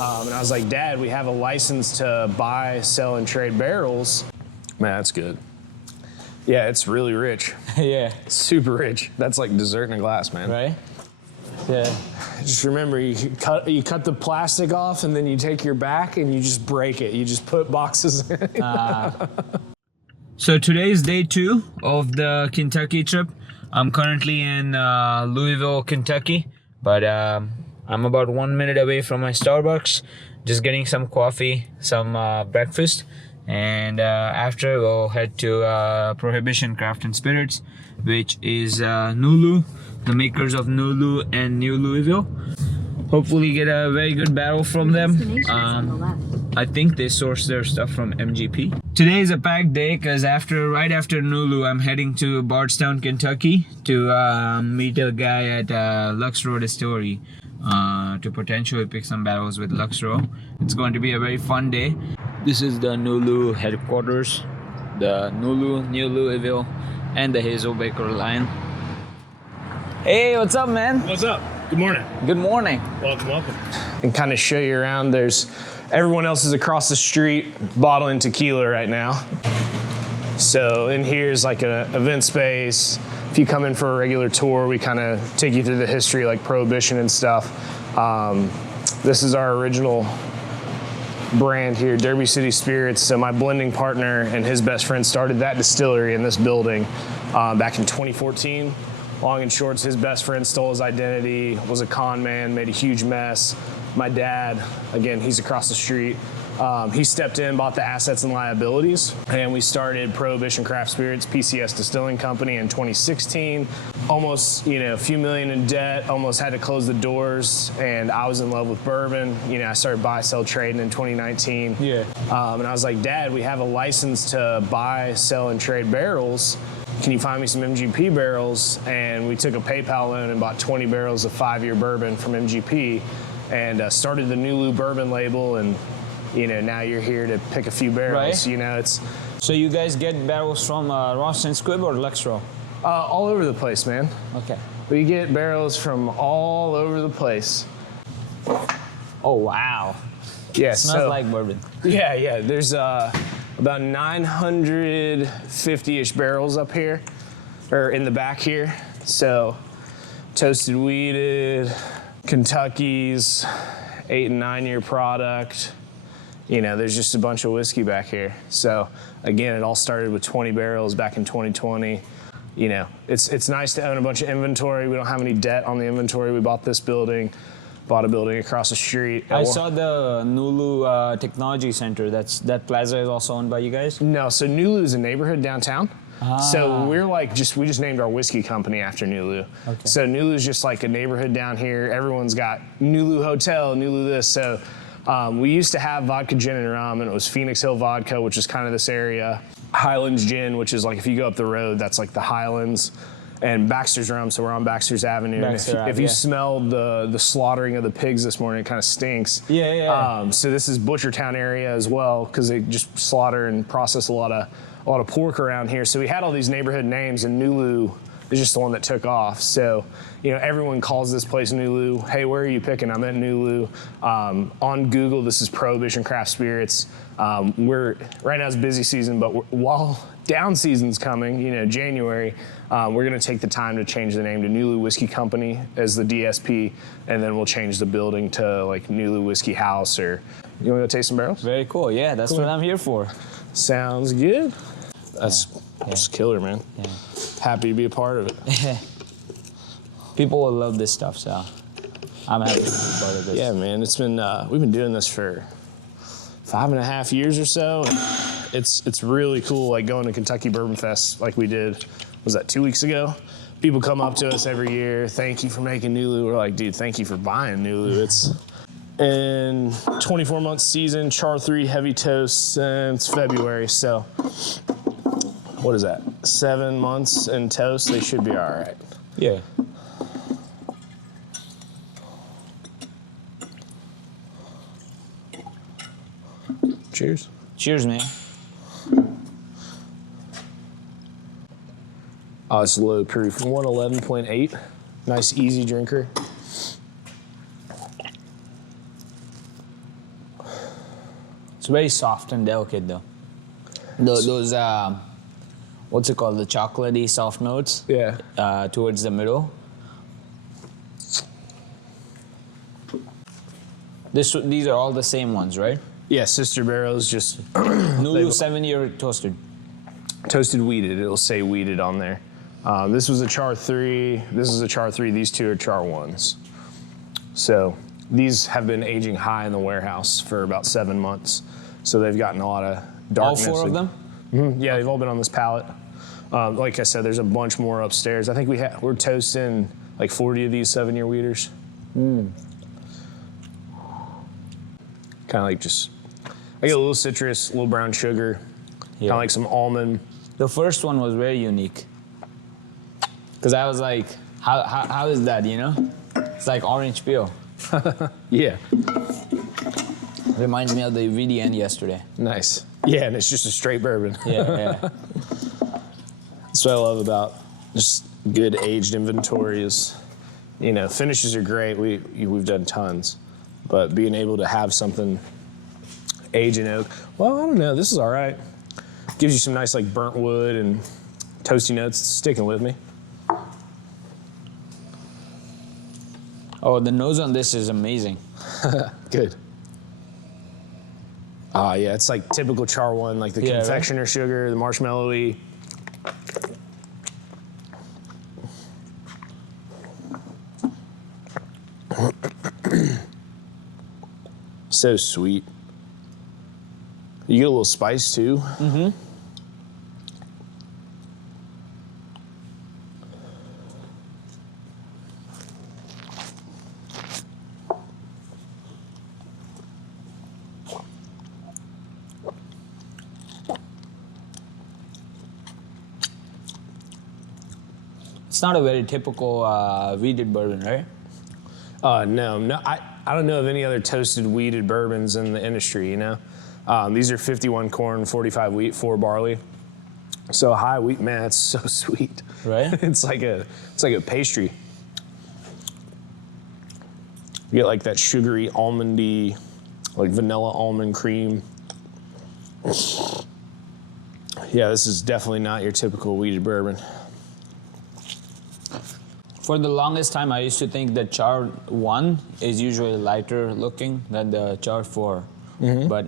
And I was like, Dad, we have a license to buy, sell, and trade barrels. Man, that's good. Yeah, it's really rich. Yeah. Super rich. That's like dessert in a glass, man. Right? Yeah. Just remember, you cut the plastic off, and then you take your back and you just break it. You just put boxes in. So today is day 2 of the Kentucky trip. I'm currently in Louisville, Kentucky, but I'm about 1 minute away from my Starbucks, just getting some coffee, some breakfast, and after we'll head to Prohibition Craft Spirits, which is Nulu, the makers of Nulu and New Louisville. Hopefully get a very good barrel from them. I think they source their stuff from MGP. Today is a packed day because right after Nulu, I'm heading to Bardstown, Kentucky to meet a guy at Lux Row distillery to potentially pick some barrels with Lux Row. It's going to be a very fun day. This is the Nulu headquarters, the Nulu, New Louisville, and the Hazelbaker line. Hey, what's up, man? What's up? Good morning. Good morning. Welcome, welcome. And kind of show you around. Everyone else is across the street bottling tequila right now. So in here is like an event space. If you come in for a regular tour, we kind of take you through the history, like Prohibition and stuff. This is our original brand here, Derby City Spirits. So my blending partner and his best friend started that distillery in this building back in 2014. Long and short, his best friend stole his identity, was a con man, made a huge mess. My dad, again, he's across the street. He stepped in, bought the assets and liabilities, and we started Prohibition Craft Spirits, PCS Distilling Company in 2016. Almost, a few million in debt, almost had to close the doors, and I was in love with bourbon. I started buy, sell, trading in 2019. Yeah. And I was like, Dad, we have a license to buy, sell, and trade barrels. Can you find me some MGP barrels? And we took a PayPal loan and bought 20 barrels of 5-year bourbon from MGP and started the Nulu bourbon label. And, now you're here to pick a few barrels. Right. So you guys get barrels from Ross and Squibb or Lux Row? All over the place, man. Okay. We get barrels from all over the place. Oh, wow. Yeah, Smells like bourbon. Yeah. There's about 950-ish barrels up here, or in the back here. So toasted wheated, Kentucky's, 8 and 9-year product. There's just a bunch of whiskey back here. So again, it all started with 20 barrels back in 2020. It's nice to own a bunch of inventory. We don't have any debt on the inventory. We bought this building, bought a building across the street. I saw the Nulu Technology Center. That plaza is also owned by you guys? No, so Nulu is a neighborhood downtown. So we're we just named our whiskey company after Nulu. Okay. So Nulu is just like a neighborhood down here. Everyone's got Nulu Hotel, Nulu this. So we used to have vodka, gin, and rum, and it was Phoenix Hill Vodka, which is kind of this area. Highlands Gin, which is like if you go up the road, that's like the Highlands. And Baxter's Rum, so we're on Baxter's Avenue. If you smelled the slaughtering of the pigs this morning, it kind of stinks. Yeah. So this is Butchertown area as well, because they just slaughter and process a lot of pork around here. So we had all these neighborhood names, and Nulu is just the one that took off. So, everyone calls this place Nulu. Hey, where are you picking? I'm at Nulu. On Google, this is Prohibition Craft Spirits. Right now it's busy season, but while down season's coming, January, we're going to take the time to change the name to Nulu Whiskey Company as the DSP, and then we'll change the building to like Nulu Whiskey House. Or you want to go taste some barrels? Very cool. Yeah, that's what I'm here for. Sounds good. That's killer, man. Yeah. Happy to be a part of it. People will love this stuff, so I'm happy to be part of this. Yeah, man. It's been we've been doing this for 5.5 years or so. It's really cool, like going to Kentucky Bourbon Fest like we did. Was that 2 weeks ago? People come up to us every year. Thank you for making Nulu. We're like, dude, thank you for buying Nulu. It's in 24-month season, Char 3 heavy toast since February. So what is that? 7 months in toast. They should be all right. Yeah. Cheers. Cheers, man. Oh, it's low proof. 111.8. Nice, easy drinker. very soft and delicate though. Those what's it called? The chocolatey soft notes. Yeah. Towards the middle. These are all the same ones, right? Yeah, sister barrels, just Nulu 7-year toasted. Toasted wheated. It'll say wheated on there. This was a Char 3. This is a Char 3. These two are Char 1s. So these have been aging high in the warehouse for about 7 months. So they've gotten a lot of darkness. All 4 of them? Mm-hmm. Yeah, they've all been on this pallet. Like I said, there's a bunch more upstairs. I think we're toasting like 40 of these 7-year wheaters. Kind of like just, I get a little citrus, a little brown sugar, kind of like some almond. The first one was very unique. Because I was like, how is that, you know? It's like orange peel. Yeah. Reminds me of the VDN yesterday. Nice. Yeah, and it's just a straight bourbon. Yeah. That's what I love about just good aged inventory is, you know, finishes are great. We've done tons. But being able to have something age in oak, well, I don't know, this is all right. Gives you some nice like burnt wood and toasty notes. It's sticking with me. Oh, the nose on this is amazing. Good. Yeah, it's like typical Char 1, like the confectioner sugar, the marshmallowy. So sweet. You get a little spice too. Mm-hmm. It's not a very typical wheated bourbon, right? No. I don't know of any other toasted wheated bourbons in the industry, you know? These are 51 corn, 45 wheat, 4 barley. So high wheat, man, it's so sweet. Right? It's like a pastry. You get like that sugary, almondy, like vanilla almond cream. Yeah, this is definitely not your typical wheated bourbon. For the longest time, I used to think that Char 1 is usually lighter looking than the Char 4. Mm-hmm. But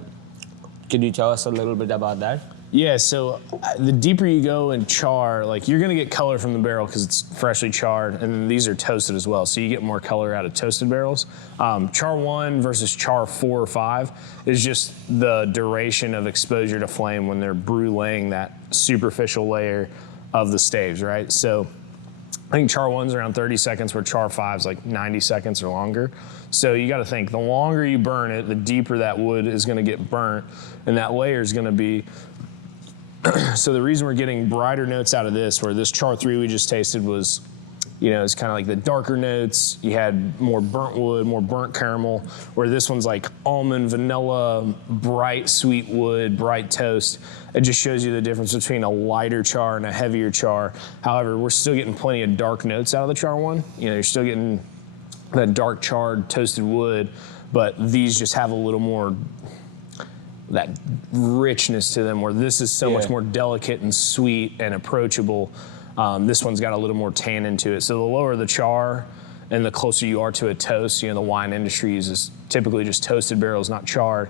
could you tell us a little bit about that? Yeah, so the deeper you go in Char, like you're gonna get color from the barrel because it's freshly charred, and then these are toasted as well, so you get more color out of toasted barrels. Char 1 versus Char 4 or 5 is just the duration of exposure to flame when they're bruleeing that superficial layer of the staves, right? So I think Char 1's around 30 seconds, where Char 5's like 90 seconds or longer. So you gotta think, the longer you burn it, the deeper that wood is gonna get burnt, and that layer is gonna be. So the reason we're getting brighter notes out of this, where this Char 3 we just tasted was, you know, it's kind of like the darker notes. You had more burnt wood, more burnt caramel, where this one's like almond, vanilla, bright sweet wood, bright toast. It just shows you the difference between a lighter Char and a heavier Char. However, we're still getting plenty of dark notes out of the Char 1. You know, you're still getting that dark charred toasted wood, but these just have a little more that richness to them, where this is so much more delicate and sweet and approachable. This one's got a little more tannin to it. So the lower the Char and the closer you are to a toast, you know, the wine industry uses typically just toasted barrels, not charred.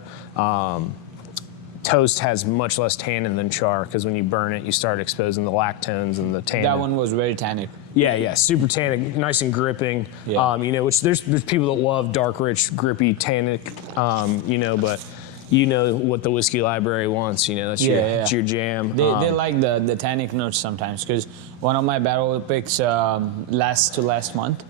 Toast has much less tannin than Char, because when you burn it, you start exposing the lactones and the tannin. That one was very tannic. Yeah, super tannic, nice and gripping. Yeah. You know, which there's people that love dark, rich, grippy, tannic, you know, but you know what the whiskey library wants, you know, that's your jam. They like the tannic notes sometimes, because one of my barrel picks last month,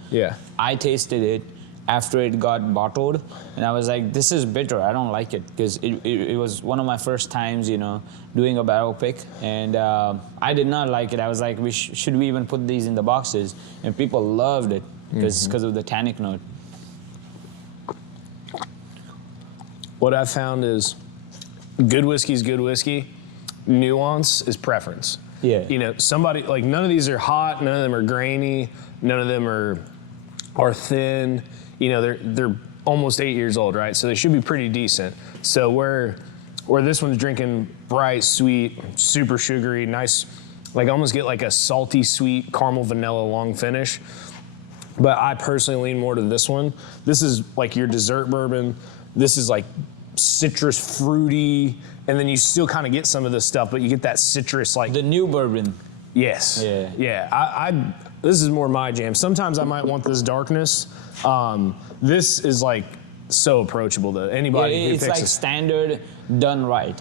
I tasted it after it got bottled, and I was like, this is bitter, I don't like it, because it was one of my first times, you know, doing a barrel pick, and I did not like it. I was like, should we even put these in the boxes? And people loved it because of the tannic note. What I've found is good whiskey is good whiskey. Nuance is preference. Yeah. You know, somebody, like, none of these are hot, none of them are grainy, none of them are thin. You know, they're almost 8 years old, right? So they should be pretty decent. So where Where this one's drinking bright, sweet, super sugary, nice, like almost get like a salty, sweet caramel vanilla long finish. But I personally lean more to this one. This is like your dessert bourbon. This is like citrus fruity, and then you still kind of get some of this stuff, but you get that citrus like The new bourbon. Yes. Yeah. Yeah. I this is more my jam. Sometimes I might want this darkness. This is like so approachable to anybody who It's picks like a standard done right.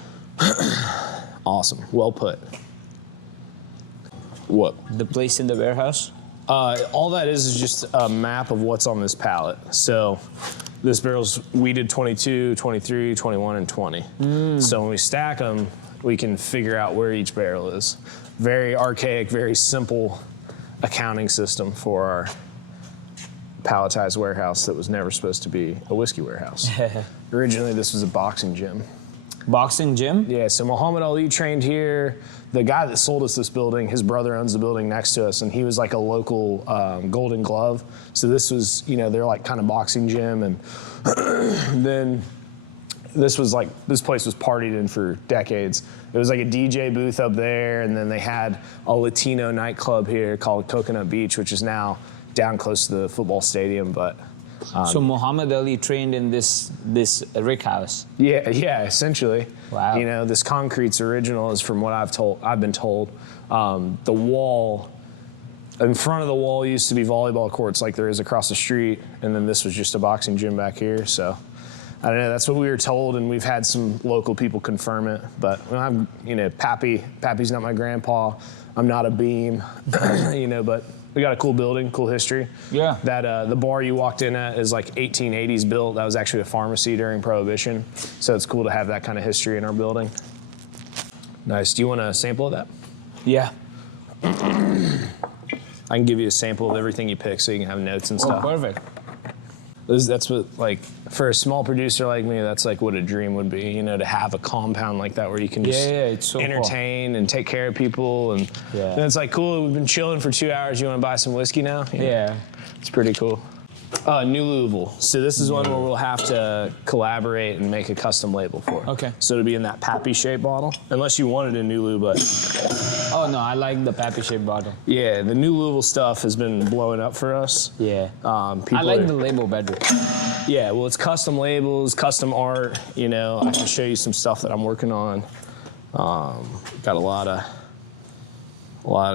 Awesome. Well put. What? The place in the warehouse. All that is just a map of what's on this pallet. So this barrel's weeded 22, 23, 21, and 20. So when we stack them, we can figure out where each barrel is. Very archaic, very simple accounting system for our palletized warehouse that was never supposed to be a whiskey warehouse. Originally, this was a boxing gym. Boxing gym? Yeah, so Muhammad Ali trained here. The guy that sold us this building, his brother owns the building next to us, and he was like a local Golden Glove. So this was, you know, they're like kind of boxing gym, and then this was like, this place was partied in for decades. It was like a DJ booth up there, and then they had a Latino nightclub here called Coconut Beach, which is now down close to the football stadium, but So Muhammad Ali trained in this rickhouse. yeah, essentially. Wow. You know, this concrete's original is from what I've been told. The wall, in front of the wall used to be volleyball courts like there is across the street, and then this was just a boxing gym back here, so. I don't know, that's what we were told, and we've had some local people confirm it, but I'm, you know, Pappy's not my grandpa, I'm not a beam, you know, but we got a cool building, cool history. Yeah. That the bar you walked in at is like 1880s built. That was actually a pharmacy during Prohibition. So it's cool to have that kind of history in our building. Nice. Do you want a sample of that? Yeah. I can give you a sample of everything you pick so you can have notes and stuff. Oh, perfect. That's what, like, for a small producer like me, that's like what a dream would be, you know, to have a compound like that where you can just it's so entertain and take care of people. And Yeah. then it's like, cool, we've been chilling for 2 hours. You want to buy some whiskey now? Yeah. It's pretty cool. New Louisville. So this is one where we'll have to collaborate and make a custom label for. Okay. So it'll be in that Pappy shape bottle, unless you wanted a Nulu, but Oh no, I like the Pappy shaped bottle. yeah, the New Louisville stuff has been blowing up for us. Yeah. People I like the label better. Yeah, well, it's custom labels, custom art. You know, I can show you some stuff that I'm working on. Got a lot of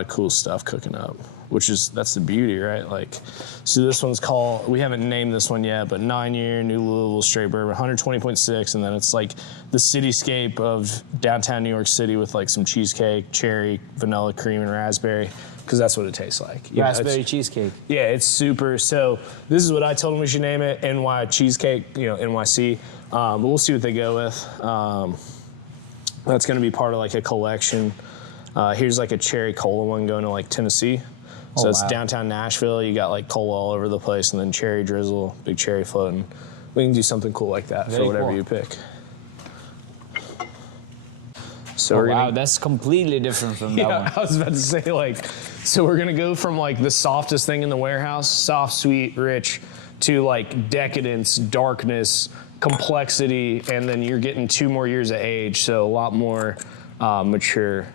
cool stuff cooking up, that's the beauty, right? Like, so this one's called, we haven't named this one yet, but 9-year New Louisville straight bourbon, 120.6, and then it's like the cityscape of downtown New York City with like some cheesecake, cherry, vanilla, cream, and raspberry, because that's what it tastes like. You know, Raspberry cheesecake. yeah, it's super. So this is what I told them we should name it, NY Cheesecake, you know, NYC. But we'll see what they go with. That's going to be part of like a collection. Here's like a cherry cola one going to like Tennessee. So it's downtown Nashville. You got like cola all over the place, and then cherry drizzle, big cherry floating. We can do something cool like that for whatever you pick. So Wow, that's completely different from that one. I was about to say, like, so we're gonna go from like the softest thing in the warehouse, soft, sweet, rich, to like decadence, darkness, complexity, and then you're getting 2 more years of age, so a lot more mature.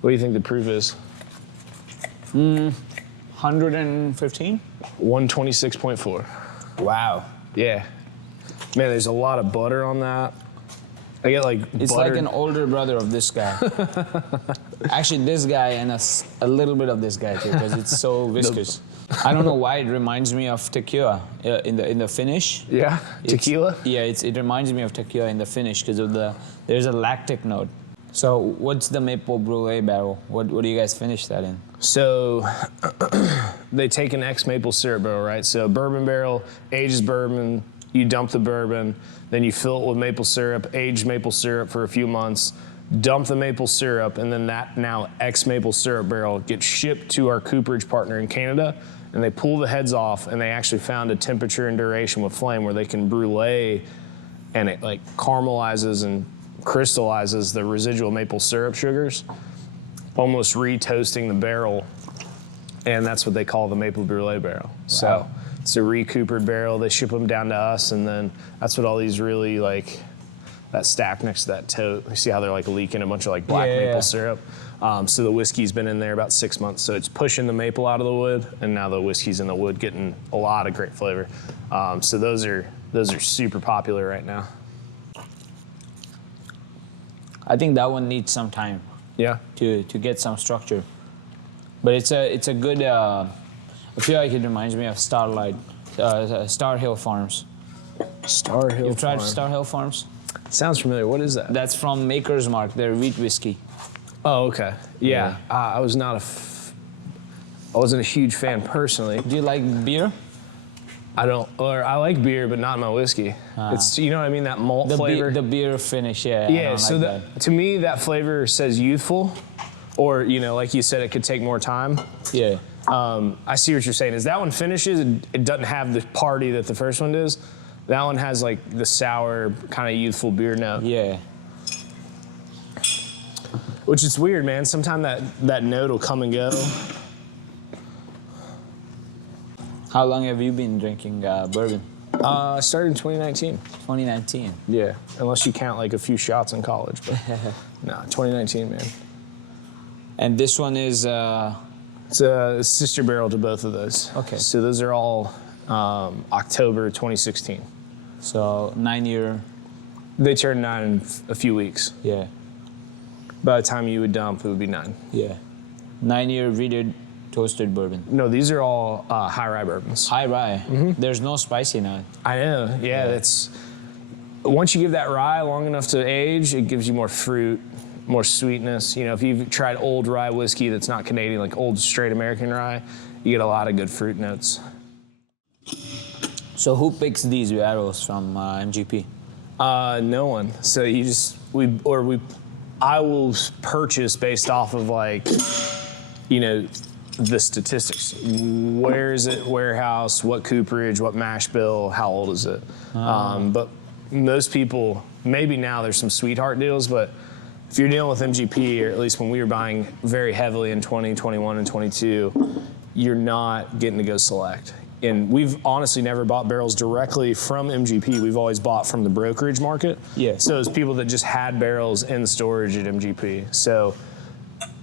What do you think the proof is? 115? 126.4. Wow. Yeah. Man, there's a lot of butter on that. I get like It's butter. like an older brother of this guy. Actually, this guy and a little bit of this guy too, because it's so viscous. I don't know why it reminds me of tequila in the finish. Yeah, tequila? It reminds me of tequila in the finish because of there's a lactic note. So what's the maple brulee barrel? What do you guys finish that in? So they take an ex-maple syrup barrel, right? So bourbon barrel, ages bourbon, you dump the bourbon, then you fill it with maple syrup, aged maple syrup for a few months, dump the maple syrup, and then that now ex-maple syrup barrel gets shipped to our cooperage partner in Canada, and they pull the heads off, and they actually found a temperature and duration with flame where they can brûlée, and it like caramelizes and crystallizes the residual maple syrup sugars, almost re-toasting the barrel, and that's what they call the maple brulee barrel. Wow. So it's a recoopered barrel. They ship them down to us, and then that's what all these really like that stack next to that tote. You see how they're like leaking a bunch of like black maple syrup. So the whiskey's been in there about 6 months. So it's pushing the maple out of the wood, and now the whiskey's in the wood, getting a lot of great flavor. So those are super popular right now. I think that one needs some time. Yeah. To get some structure, but it's a good. I feel like it reminds me of Star Hill Farms. Star Hill. You've tried Star Hill Farms? Sounds familiar. What is that? That's from Maker's Mark. They're wheat whiskey. Oh, okay. Yeah. I was not I wasn't a huge fan personally. Do you like beer? I like beer, but not in my whiskey. It's, you know what I mean, that malt flavor. The beer finish, yeah. Yeah. So like that, to me, that flavor says youthful, or you know, like you said, it could take more time. Yeah. I see what you're saying. As that one finishes, it doesn't have the party that the first one does. That one has like the sour, kind of youthful beer note. Yeah. Which is weird, man. Sometimes that note will come and go. How long have you been drinking bourbon? I started in 2019. 2019. Yeah, unless you count like a few shots in college, but no, 2019, man. And this one is it's a sister barrel to both of those. Okay. So those are all October 2016. So 9 year. They turn 9 in a few weeks. Yeah. By the time you would dump, it would be 9. Yeah. 9 year reeded toasted bourbon. No, these are all high-rye bourbons. High-rye. Mm-hmm. There's no spicy in it. I know. Yeah, that's. Once you give that rye long enough to age, it gives you more fruit, more sweetness. You know, if you've tried old rye whiskey that's not Canadian, like old straight American rye, you get a lot of good fruit notes. So who picks these barrels from MGP? No one. So you just I will purchase based off of like, you know, the statistics. Where is it? Warehouse? What cooperage? What mash bill? How old is it? But most people, maybe now there's some sweetheart deals, but if you're dealing with MGP, or at least when we were buying very heavily in 2021 and 22, you're not getting to go select. And we've honestly never bought barrels directly from MGP. We've always bought from the brokerage market. Yeah. So it's people that just had barrels in storage at MGP. So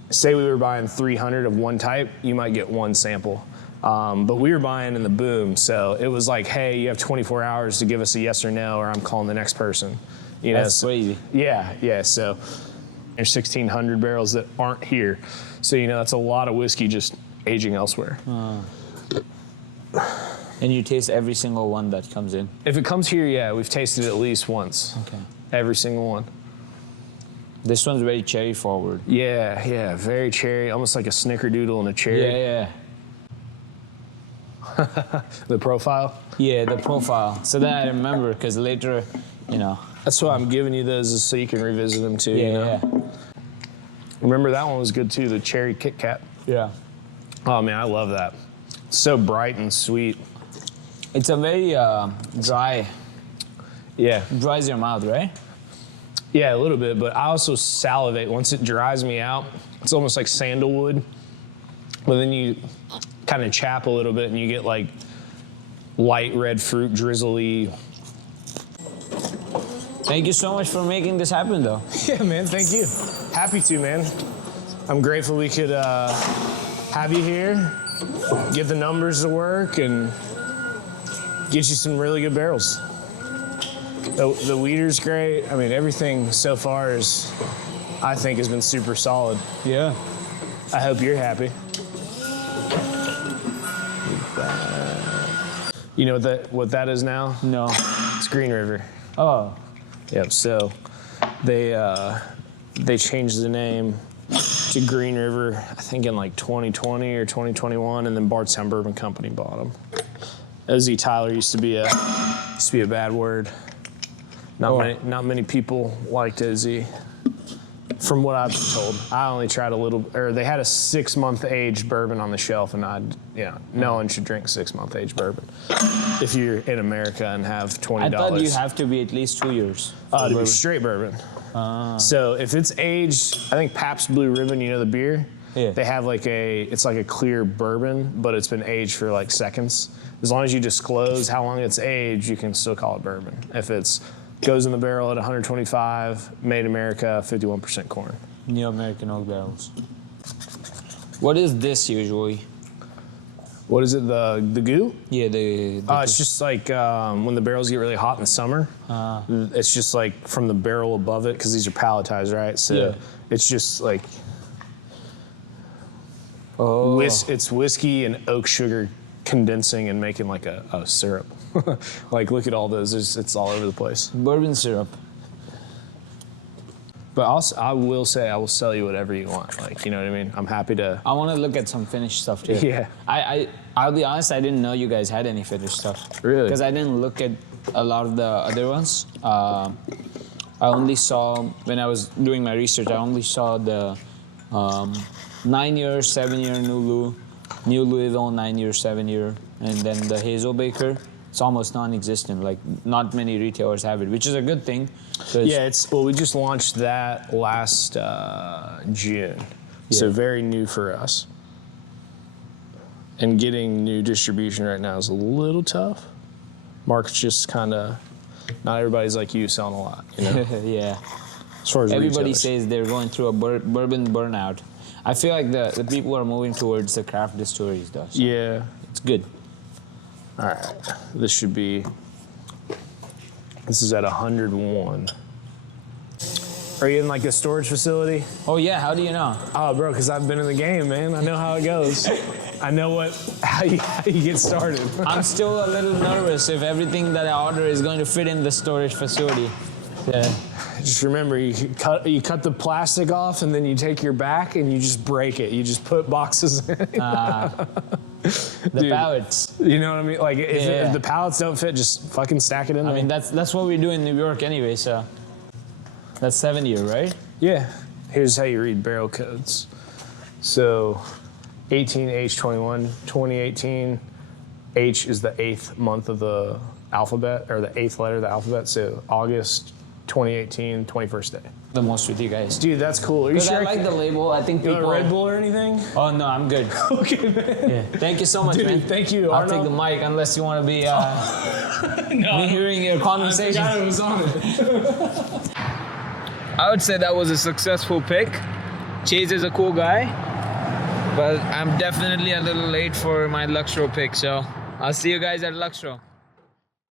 say we were buying 300 of one type, you might get one sample. But we were buying in the boom. So it was like, hey, you have 24 hours to give us a yes or no, or I'm calling the next person. You know, That's crazy. Yeah. So there's 1,600 barrels that aren't here. So, you know, that's a lot of whiskey just aging elsewhere. And you taste every single one that comes in? If it comes here, yeah, we've tasted it at least once. Okay. Every single one. This one's very cherry forward. Yeah, very cherry, almost like a snickerdoodle and a cherry. Yeah. The profile? Yeah, the profile. So that I remember, because later, you know. That's why I'm giving you those, is so you can revisit them too. Yeah, you know? Remember that one was good too, the cherry Kit Kat. Yeah. Oh man, I love that. It's so bright and sweet. It's a very dry. Yeah. Dries your mouth, right? Yeah, a little bit, but I also salivate. Once it dries me out, it's almost like sandalwood. But then you kind of chap a little bit and you get like light red fruit, drizzly. Thank you so much for making this happen, though. Yeah, man, thank you. Happy to, man. I'm grateful we could have you here, get the numbers to work, and get you some really good barrels. The weeder's great. I mean, everything so far is, I think, has been super solid. Yeah. I hope you're happy. You know what that is now? No. It's Green River. Oh. Yep. So they changed the name to Green River, I think in like 2020 or 2021, and then Bardstown Bourbon Company bought them. OZ Tyler used to be a bad word. Not many people liked OZ. From what I've been told, I only tried a little, or they had a 6-month aged bourbon on the shelf, and no one should drink 6-month aged bourbon if you're in America and have $20. I thought you have to be at least 2 years. To be straight bourbon. So if it's aged, I think Pabst Blue Ribbon, you know the beer? Yeah. They have it's like a clear bourbon, but it's been aged for like seconds. As long as you disclose how long it's aged, you can still call it bourbon. If it's Goes in the barrel at 125. Made America, 51% corn. New American oak barrels. What is this usually? What is it? The goo? Yeah, the It's just like when the barrels get really hot in the summer. It's just like from the barrel above it, because these are palletized, right? So Yeah. it's just like oh. it's whiskey and oak sugar condensing and making like a syrup. Like, look at all those. It's all over the place. Bourbon syrup. But I will say, I will sell you whatever you want. Like, you know what I mean? I'm happy to. I want to look at some finished stuff too. Yeah. I'll be honest, I didn't know you guys had any finished stuff. Really? Because I didn't look at a lot of the other ones. I only saw, when I was doing my research, I only saw the 9-year, 7-year Nulu, New Louisville 9-year, 7-year, and then the Hazelbaker. It's almost non-existent. Like, not many retailers have it, which is a good thing. Yeah, we just launched that last June. So very new for us. And getting new distribution right now is a little tough. Market's just kind of, not everybody's like you selling a lot, you know? Yeah. As far as Everybody retailers. says they're going through a bourbon burnout. I feel like the people are moving towards the craft distilleries, though. So Yeah. it's good. All right. This is at 101. Are you in like a storage facility? Oh yeah, how do you know? Oh, bro, because I've been in the game, man. I know how it goes. I know how you get started. I'm still a little nervous if everything that I order is going to fit in the storage facility. Yeah. Just remember, you cut the plastic off, and then you take your back and you just break it. You just put boxes in. The pallets. You know what I mean? Like, if the pallets don't fit, just fucking stack it in there. I mean, that's what we do in New York anyway, so. That's 7-year, right? Yeah. Here's how you read barrel codes. So 18H21, 2018. H is the 8th month of the alphabet, or the 8th letter of the alphabet. So August 2018, 21st day. The most with you guys. Dude, that's cool. Are you Because sure? I like the label. I think You people. want a Red Bull or anything? Oh no, I'm good. Okay, man. Yeah. Thank you so much, Dude, man. thank you, I'll Arno. take the mic unless you want to be me hearing your conversation. I was on it. I would say that was a successful pick. Chase is a cool guy, but I'm definitely a little late for my Lux Row pick, so I'll see you guys at Lux Row.